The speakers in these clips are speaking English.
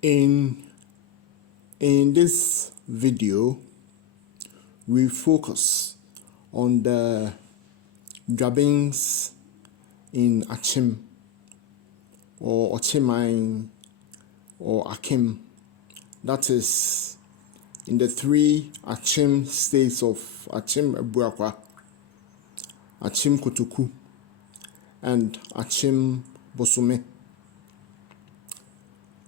In this video, we focus on the DWABENS in Akyem or Okyeman or Akyem. That is in the three Akyem states of Akyem Abuakwa, Akyem Kotoku, and Akyem Bosome.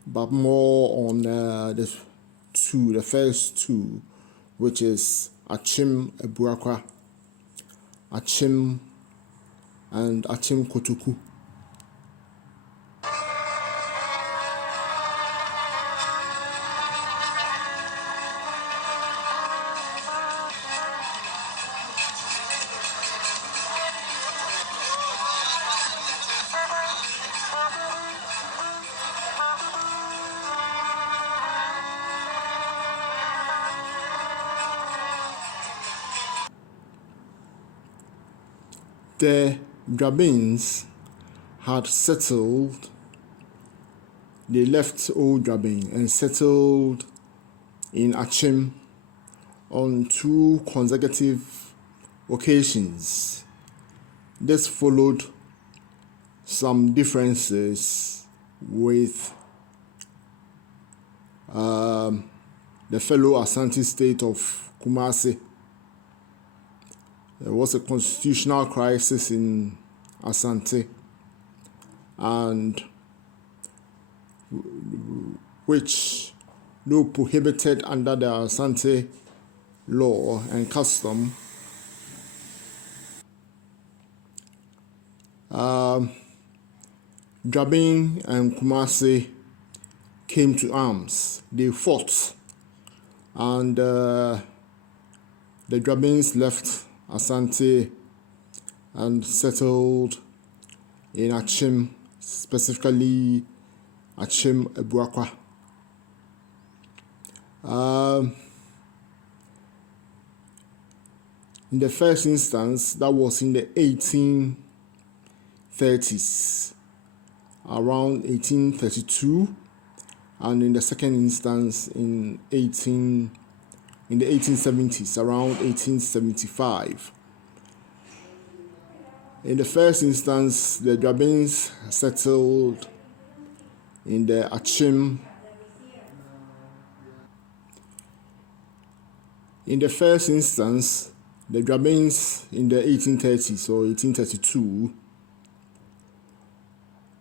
But more on the first two, which is Akyem Abuakwa, Akyem, and Akyem Kotoku. The DWABENS had settled, they left Old DWABEN and settled in Akyem on two consecutive occasions. This followed some differences with the fellow Asante state of Kumasi. There was a constitutional crisis in Asante, and which, though prohibited under the Asante law and custom, DWABEN and Kumasi came to arms. They fought, and the DWABENS left Asante and settled in Akyem, specifically Akyem Abuakwa. In the first instance, that was in the 1830s, around 1832, and in the second instance in the 1870s, around 1875. In the first instance, the DWABENS settled in the Akyem. In the first instance, the DWABENS in the 1830s or 1832,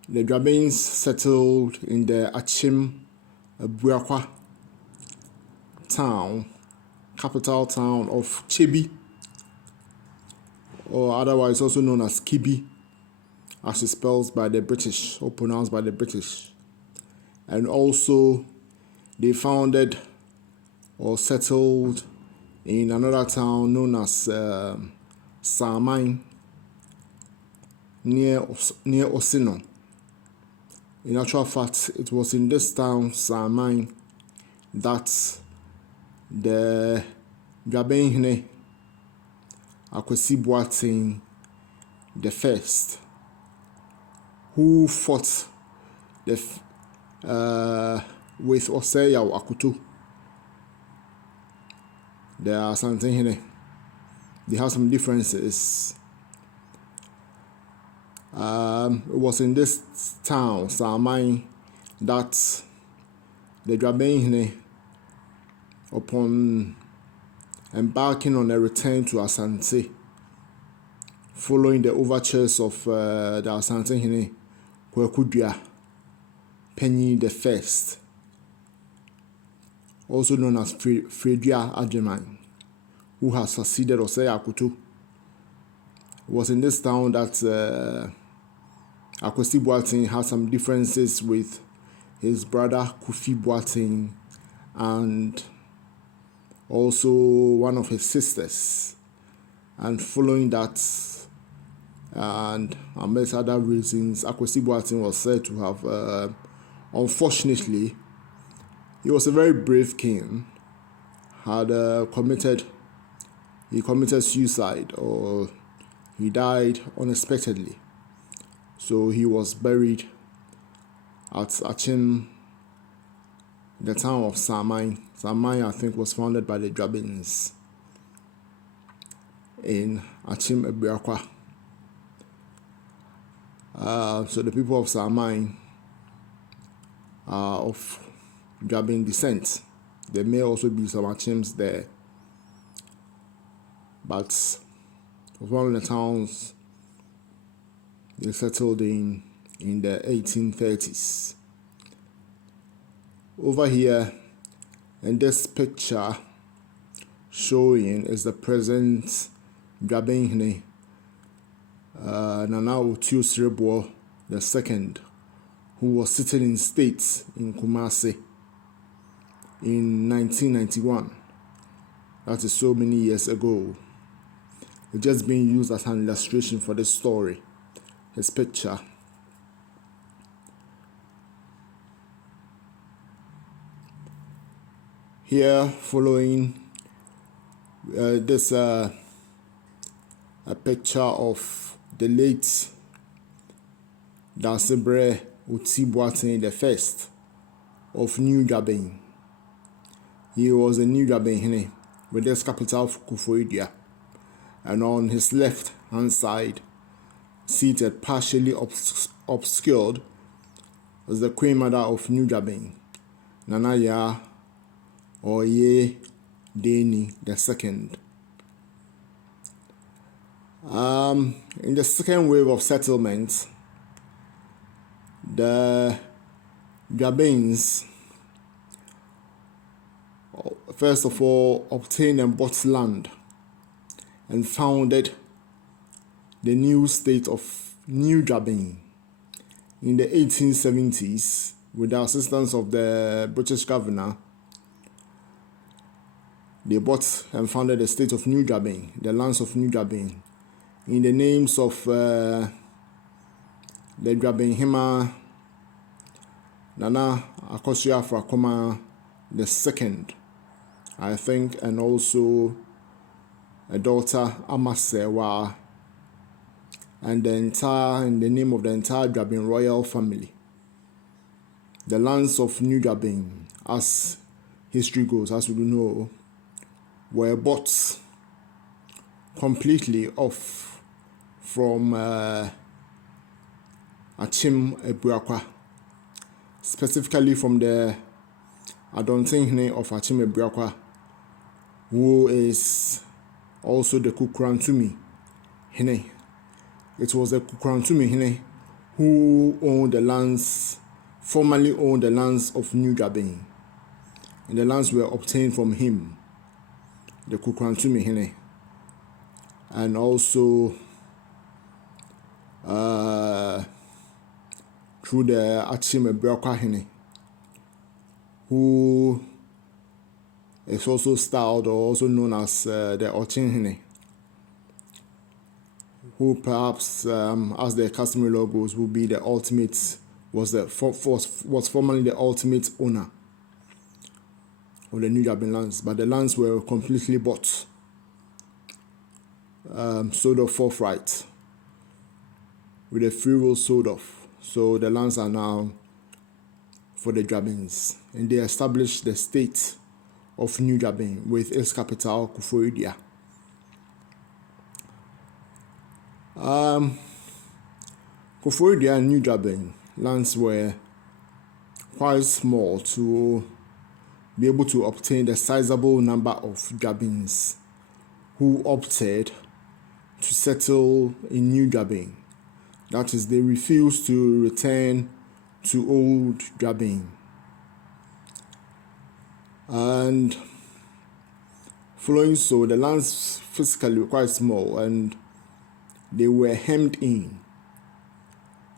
the DWABENS settled in the Akyem Abuakwa town, capital town of Chebi, or otherwise also known as Kibi, as it's spelled by the British or pronounced by the British. And also they founded or settled in another town known as Samine, near Osino. In actual fact, it was in this town, Samine, that the DWABEN Akwesi the first, who fought with Oseyaw Akutu, the Asante, they have some differences. It was in this town, Samine, that the DWABEN, upon embarking on a return to Asante, following the overtures of the Asante Kwekudua Penny the First, also known as Fredua Agyemang, who has succeeded Oseyaw Akutu. It was in this town that Akwesi Boateng had some differences with his brother Kofi Boateng and also one of his sisters. And following that, and amidst other reasons, Akwesi Boateng was said to have, unfortunately, he was a very brave king, had committed suicide, or he died unexpectedly. So he was buried at Akyem the town of Samai. Samai, I think, was founded by the DWABENS in Akyem, Abuakwa. So the people of Samai are of DWABEN descent. There may also be some Akyems there, but it was one of the towns they settled in the 1830s. Over here in this picture showing is the present DWABEN Nana Otuo Srebo II, who was sitting in state in Kumasi in 1991. That is so many years ago. It's just being used as an illustration for this story. His picture. Here, following this a picture of the late Dasebre Otibuatin the first of New DWABEN. He was a New DWABEN with this capital Kufuor, and on his left hand side, seated partially obscured, was the Queen Mother of New DWABEN, Nana Oye Deni II. In the second wave of settlement, the DWABENS first of all obtained and bought land and founded the new state of New DWABEN in the 1870s with the assistance of the British governor. They bought and founded the state of New DWABEN, the lands of New DWABEN, in the names of the DWABEN Nana Akosua II, I think, and also a daughter Amasewa, and in the name of the entire DWABEN royal family. The lands of New DWABEN, as history goes, as we know, were bought completely off from Akyem Abuakwa, specifically from the Adonten of Akyem Abuakwa, who is also the Kukurantumi Hene. It was the Kukurantumi Hene who formerly owned the lands of New DWABEN, and the lands were obtained from him, the Kukurantumi Hene, and also through the Akyem Abuakwa Hene, who is also styled or also known as the Ochin Hene, who perhaps, as the customary law goes, will be the ultimate, was formerly the ultimate owner of the New DWABEN lands, but the lands were completely bought, sold off forthright, with a free will sold off. So the lands are now for the DWABENS, and they established the state of New DWABEN with its capital Kufuor. Kufuor and New DWABEN lands were quite small to be able to obtain the sizable number of DWABENS who opted to settle in New DWABEN. That is, they refused to return to old DWABEN. And following so, the lands physically were quite small and they were hemmed in.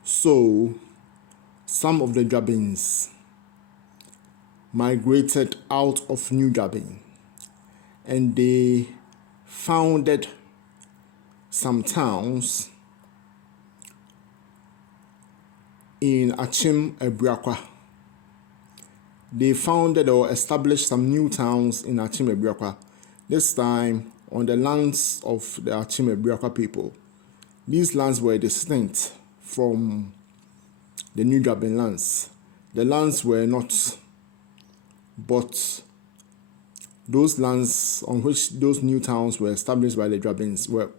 So some of the DWABENS migrated out of New DWABEN and they founded some towns in Akyem Abuakwa. They founded or established some new towns in Akyem Abuakwa, this time on the lands of the Akyem Abuakwa people. These lands were distinct from the New DWABEN lands. The lands were not but those lands on which those new towns were established by the DWABENS were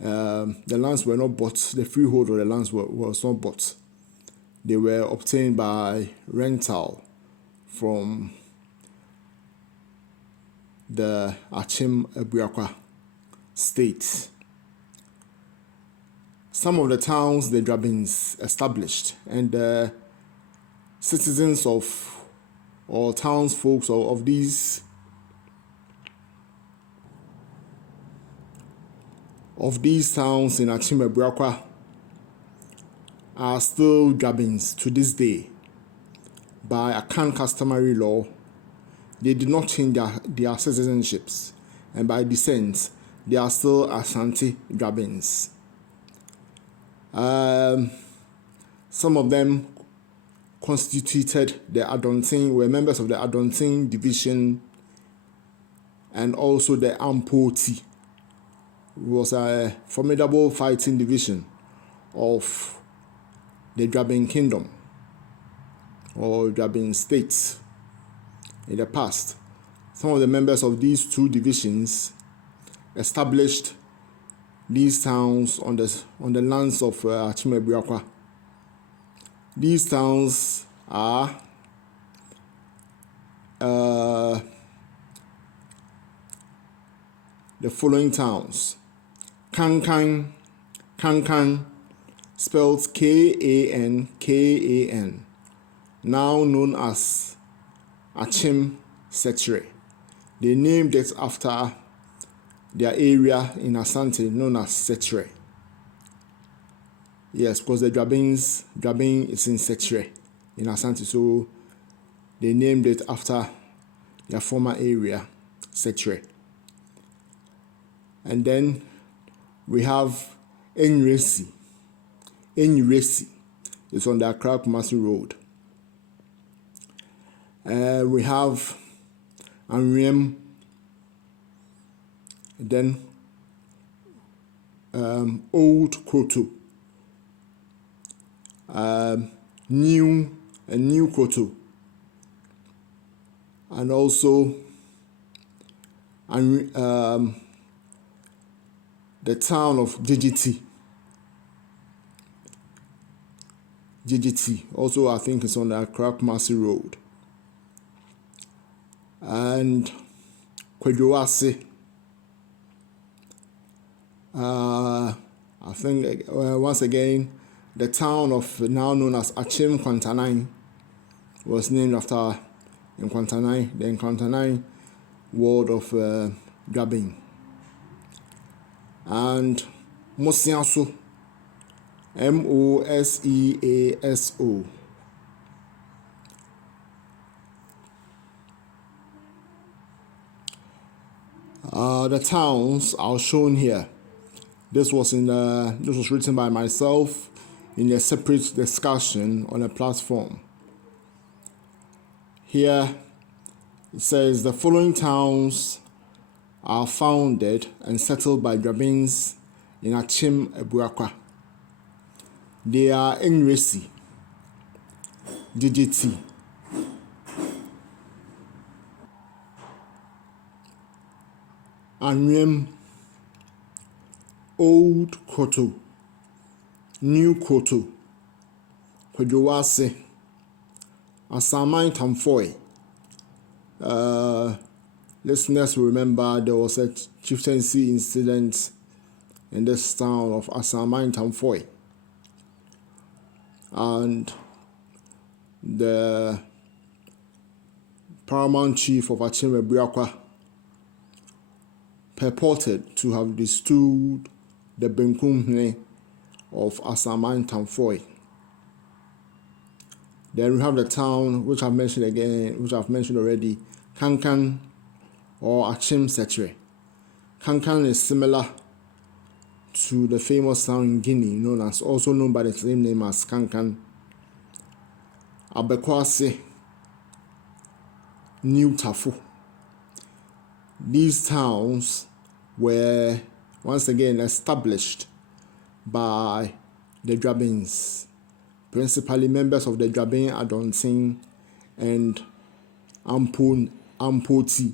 the lands were not bought. The freehold of the lands was not bought. They were obtained by rental from the Akyem Abuakwa state. Some of the towns the DWABENS established, and the citizens of or townsfolk of these towns in Akyem Abuakwa are still DWABENS to this day. By Akan customary law, they did not change their citizenships, and by descent, they are still Asante Juabens. Some of them constituted the Adontin, were members of the Adontin division, and also the Ampoti, was a formidable fighting division of the Juaben Kingdom or Juaben states in the past. Some of the members of these two divisions established these towns on the lands of Akyem Abuakwa. These towns are the following towns: Kankan, spelled Kankan, now known as Akyem Setre. They named it after their area in Asante known as Setre. Yes, because the Juaben is in Setre in Asante, so they named it after their former area, Setre. And then we have Enyiresi. Enyiresi is on the Accra-Kumasi Road. We have Akyem, then Old Koto, New Koto, and also the town of GGT, also I think it's on the Accra-Kumasi Road. And Kwadwase, I think once again, the town of now known as Akyem Kwantanai was named after Nkwantanai, the Nkwantanai ward of Juaben. And Mosiaso, Moseaso. The towns are shown here. This was written by myself in a separate discussion on a platform. Here it says the following towns are founded and settled by DWABENS in Akyem Abuakwa. They are Enyiresi, GGT, Akyem, Old Koto, New Koto, Kwadwase, Asaman Tamfoy. Listeners will remember there was a chieftaincy incident in this town of Asaman Tamfoy. And the paramount chief of Akyem Abuakwa purported to have withstood the Benkumhne of Asaman Tamfoy. Then we have the town which I've mentioned already, Kankan or Akyem Setre. Kankan is similar to the famous town in Guinea, also known by the same name as Kankan. Abuakwa, New Tafo. These towns were once again established by the DWABENS, principally members of the Juaben Adontin and Ampoti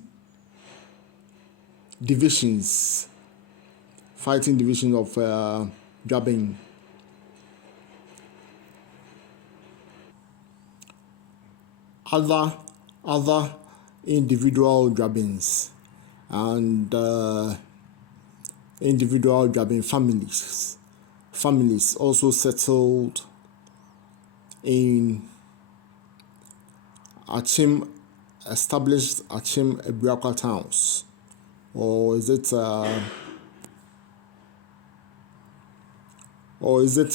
divisions, fighting division of Juabeng. Other individual Juabens and individual Juabeng families also settled in Akyem, established Akyem Abuakwa towns, or is it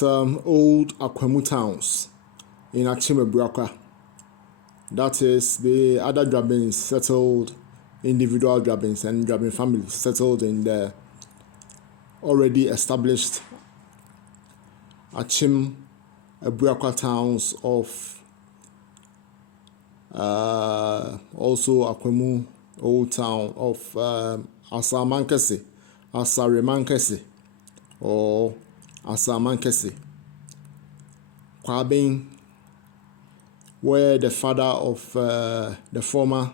old Akwemu towns in Akyem Abuakwa. That is, the other Juabens settled, individual Juabens and Juabeng families settled in the already established Akyem Abuakwa towns of also Akwemu old town of Asaremankese or Asamankese. Kwabeng, where the father of the former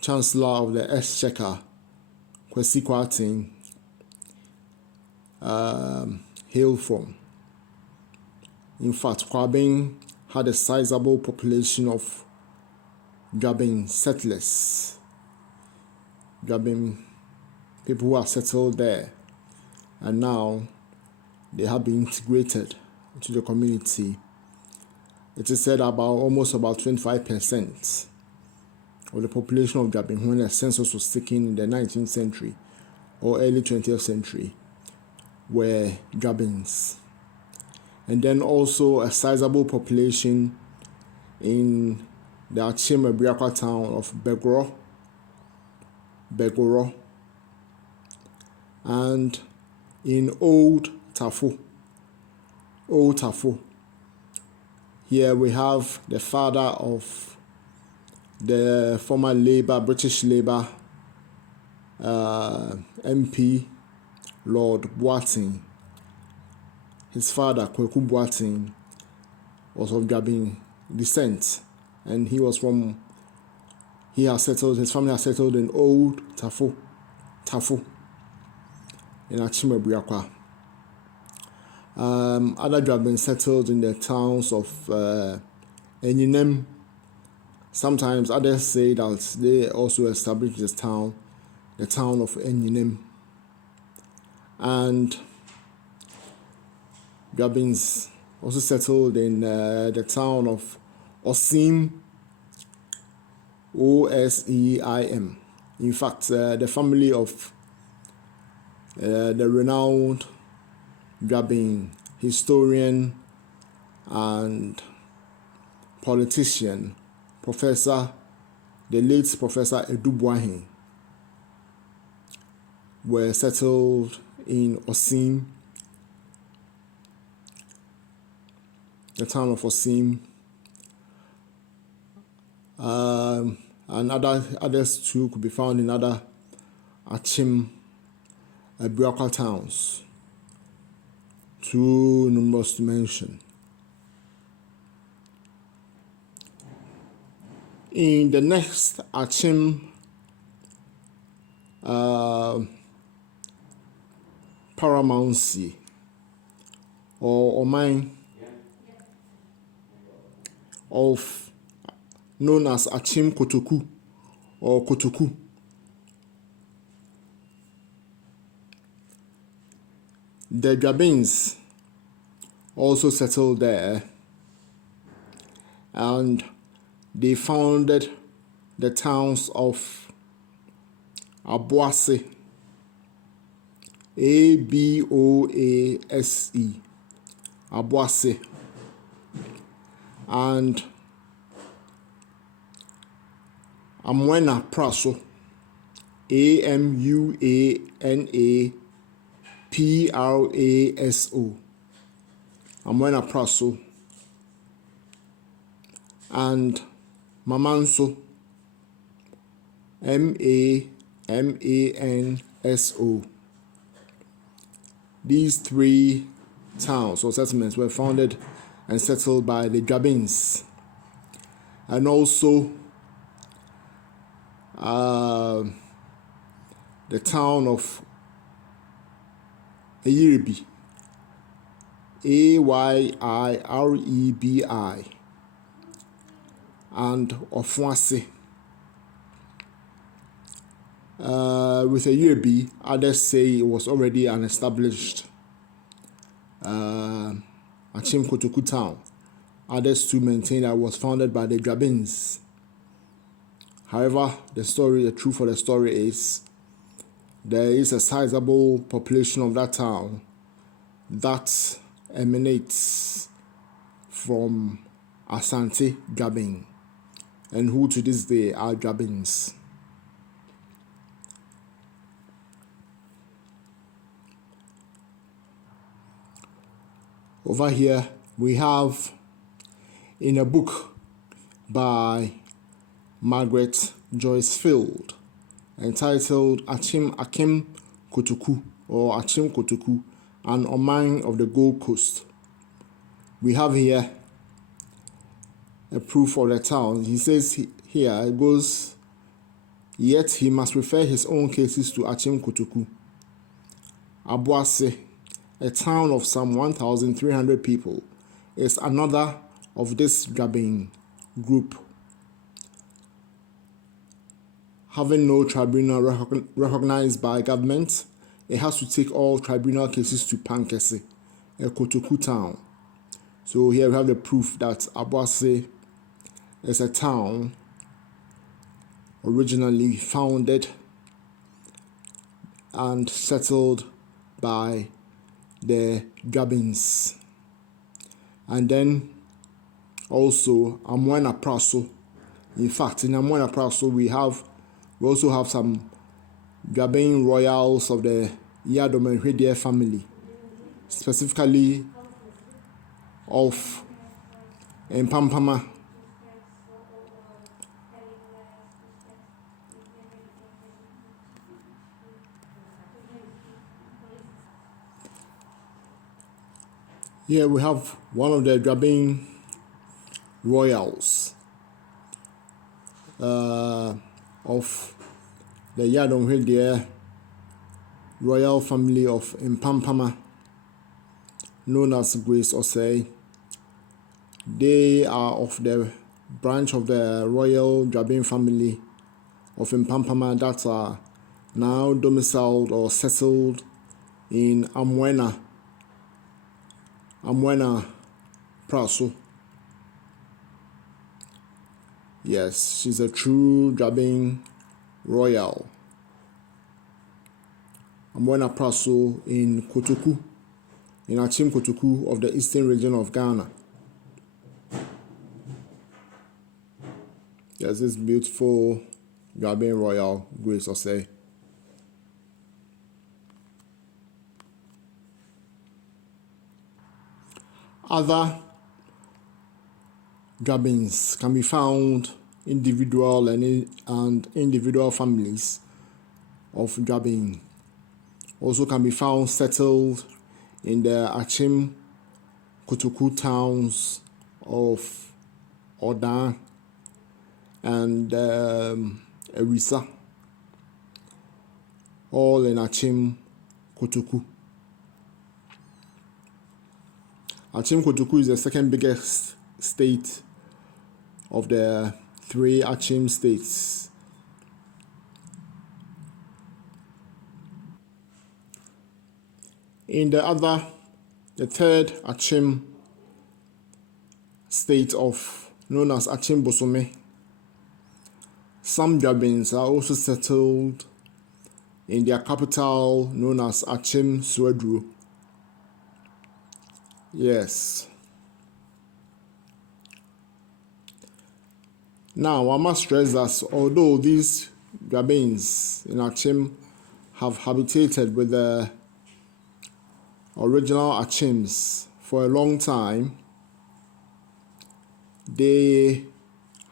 Chancellor of the Exchequer, Kwesi Kwarteng, hailed from. In fact, Kwabeng had a sizable population of Juabeng settlers, Juabeng people who are settled there, and now they have been integrated into the community. It is said almost about 25% of the population of Juabeng, when a census was taken in the 19th century or early 20th century, were Juabengs. And then also a sizable population in the Akyem Abuakwa town of Begoro, and in Old Tafo. Here we have the father of the former British Labour MP, Lord Boateng. His father, Kweku Boateng, was of Juabeng descent, and his family has settled in Old Tafo in Akyem Abuakwa. Other Juabeng settled in the towns of Enyinem. Sometimes others say that they also established the town of Enyinem. And Juabengs also settled in the town of Oseim, Oseim. In fact, the family of the renowned Juabeng historian and politician, the late Professor Edubuahin, were settled in Oseim, the town of Oseim, and others too could be found in other Akyem Abuakwa towns, too numerous to mention. In the next Akyem paramountcy or Oman of known as Akyem Kotoku or Kotoku, the Juabens also settled there, and they founded the towns of Aboase, Aboase, Aboase, and Amuena Praso, Amuanapraso, Amuena Praso, and Mamanso, Mamanso. These three towns or settlements were founded and settled by the Juabens. And also the town of Ayiribi, Ayiribi, and Ofuase. With Ayiribi, others say it was already an established Akyem Kotoku town. Others too maintain that it was founded by the DWABENS. However, the truth of the story is there is a sizable population of that town that emanates from Asante Juabens, and who to this day are DWABENS. Over here we have in a book by Margaret Joyce Field entitled Akyem Kotoku or Akyem Kotoku, an Oman of the Gold Coast. We have here a proof of the town. He says here, it goes, yet he must refer his own cases to Akyem Kotoku. Abuakwa, a town of some 1,300 people, is another of this DWABENS group. Having no tribunal recognized by government, it has to take all tribunal cases to Pankese, a Kotoku town. So here we have the proof that Abuakwa is a town originally founded and settled by the DWABENS. And then also Amwena Praso. In fact, in Amwena Praso we also have some DWABENS royals of the Yadomehwede family, specifically of Mpampama. Here we have one of the DWABENS royals of the Yadomehwede royal family of Mpampama, known as Grace Osei. They are of the branch of the royal DWABENS family of Mpampama that are now domiciled or settled in Amwena Praso. Yes, she's a true DWABENS royal. Amwena Praso in Kotoku, in Akyem Kotoku of the eastern region of Ghana. Yes, this beautiful DWABENS royal, Grace Osei. Other DWABENS can be found individual and individual families of DWABENS. Also can be found settled in the Akyem Kotoku towns of Odan and Erisa, all in Akyem Kotoku. Akyem Kotoku is the second biggest state of the three Akyem states. In the third Akyem state known as Akyem Bosome, some DWABENS are also settled in their capital known as Akyem Swedru. Yes. Now, I must stress that although these DWABENS in Akyem have habitated with the original Akyems for a long time, they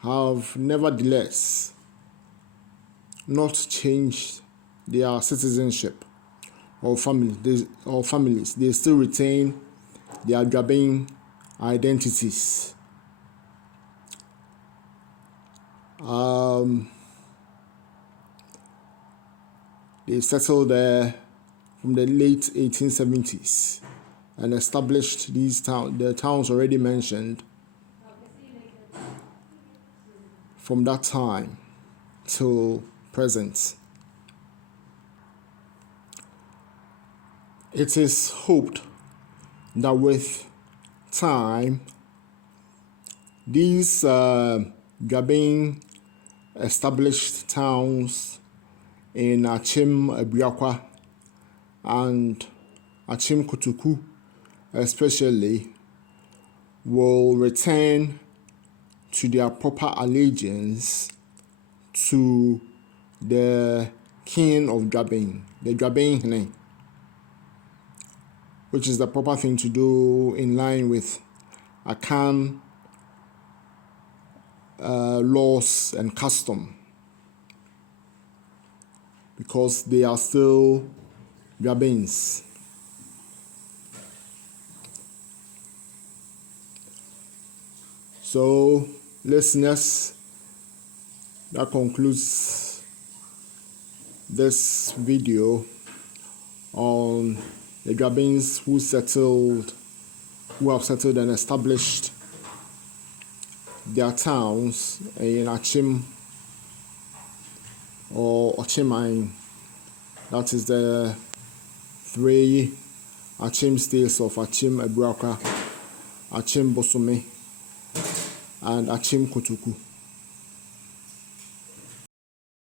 have nevertheless not changed their citizenship or families. They still retain their DWABENS They settled there from the late 1870s and established these towns, the towns already mentioned, from that time till present. It is hoped that with time, these Dwabeng established towns in Akyem, Abuakwa, and Akyem Kotoku especially will return to their proper allegiance to the king of Dwabeng, the Dwabeng, which is the proper thing to do in line with Akan laws and custom, because they are still DWABENS. So, listeners, that concludes this video on the DWABENS who have settled and established their towns in Akyem or Okyeman. That is the three Akyem states of Akyem, Abuakwa, Akyem, Bosome, and Akyem Kotoku.